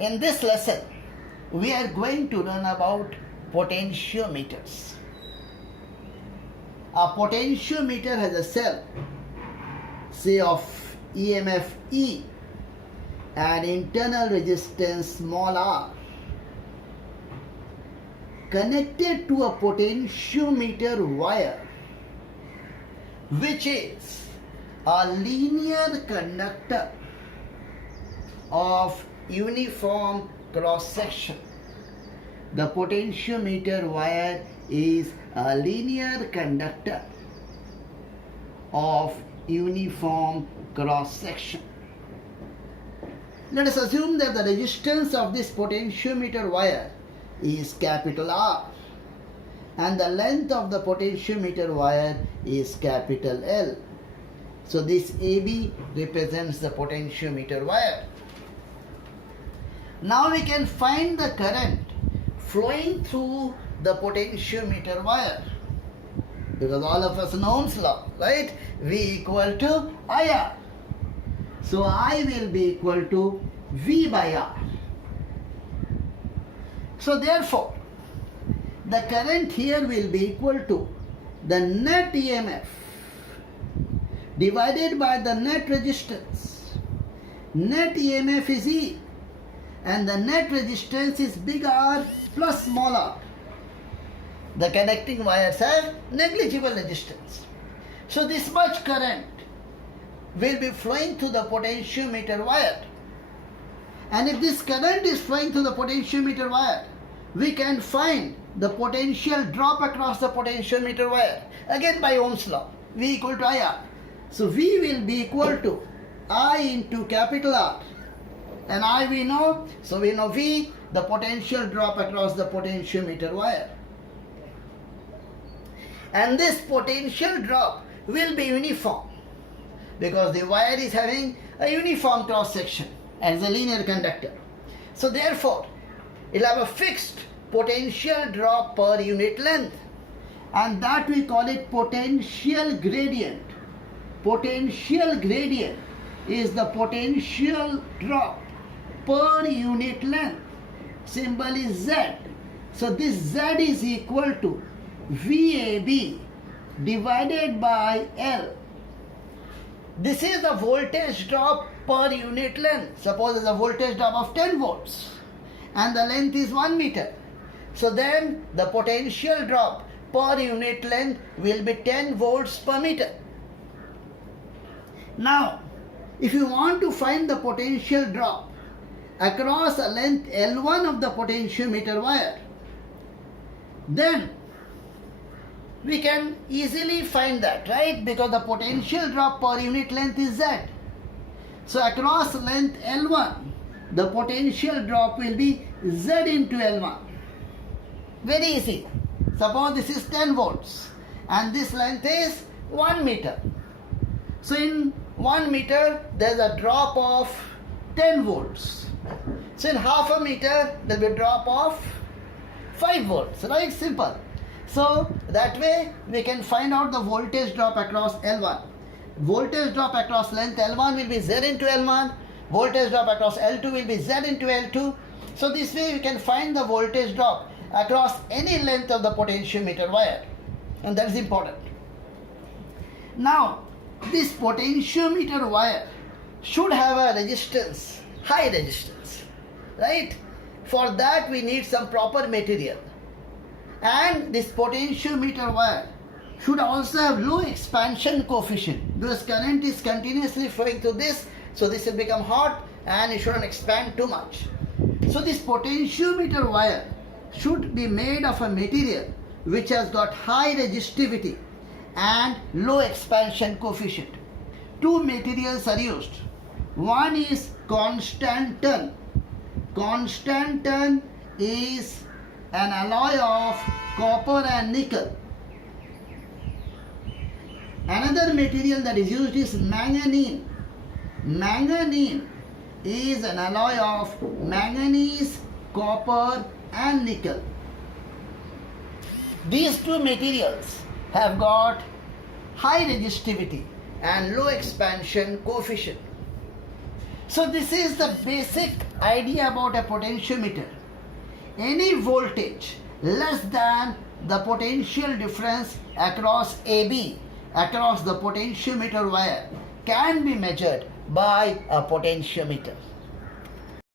In this lesson, we are going to learn about potentiometers. A potentiometer has a cell, say of EMF E, and internal resistance small r, connected to a potentiometer wire, which is a linear conductor of uniform cross section. The potentiometer wire is a linear conductor of uniform cross section. Let us assume that the resistance of this potentiometer wire is capital R and the length of the potentiometer wire is capital L. So this AB represents the potentiometer wire. Now we can find the current flowing through the potentiometer wire, because all of us know Ohm's law, right? V equal to IR. So I will be equal to V by R. So therefore, the current here will be equal to the net EMF divided by the net resistance. Net EMF is E and the net resistance is big R plus small r. The connecting wires have negligible resistance. So this much current will be flowing through the potentiometer wire. And if this current is flowing through the potentiometer wire, we can find the potential drop across the potentiometer wire, again by Ohm's law, V equal to IR. So V will be equal to I into capital R. And I we know, so we know V, the potential drop across the potentiometer wire. And this potential drop will be uniform because the wire is having a uniform cross section as a linear conductor. So therefore, it will have a fixed potential drop per unit length, and that we call it potential gradient. Potential gradient is the potential drop per unit length. Symbol is Z. So this Z is equal to VAB divided by L. This is the voltage drop per unit length. Suppose there's a voltage drop of 10 volts and the length is 1 meter. So then the potential drop per unit length will be 10 volts per meter. Now, if you want to find the potential drop across a length L1 of the potentiometer wire, then we can easily find that, right? Because the potential drop per unit length is Z. So across length L1, the potential drop will be Z into L1. Very easy. Suppose this is 10 volts and this length is 1 meter. So in 1 meter, there is a drop of 10 volts. So in half a meter, there will be a drop of 5 volts, right? Simple. So that way we can find out the voltage drop across L1. Voltage drop across length L1 will be Z into L1. Voltage drop across L2 will be Z into L2. So this way we can find the voltage drop across any length of the potentiometer wire. And that is important. Now, this potentiometer wire should have a resistance, high resistance, right? For that we need some proper material. And this potentiometer wire should also have low expansion coefficient because current is continuously flowing through this, so this will become hot and it shouldn't expand too much. So this potentiometer wire should be made of a material which has got high resistivity and low expansion coefficient. Two materials are used. One is constantan. Constantan is an alloy of copper and nickel. Another material that is used is manganene. Manganene is an alloy of manganese, copper and nickel. These two materials have got high resistivity and low expansion coefficient. So this is the basic idea about a potentiometer. Any voltage less than the potential difference across AB, across the potentiometer wire, can be measured by a potentiometer.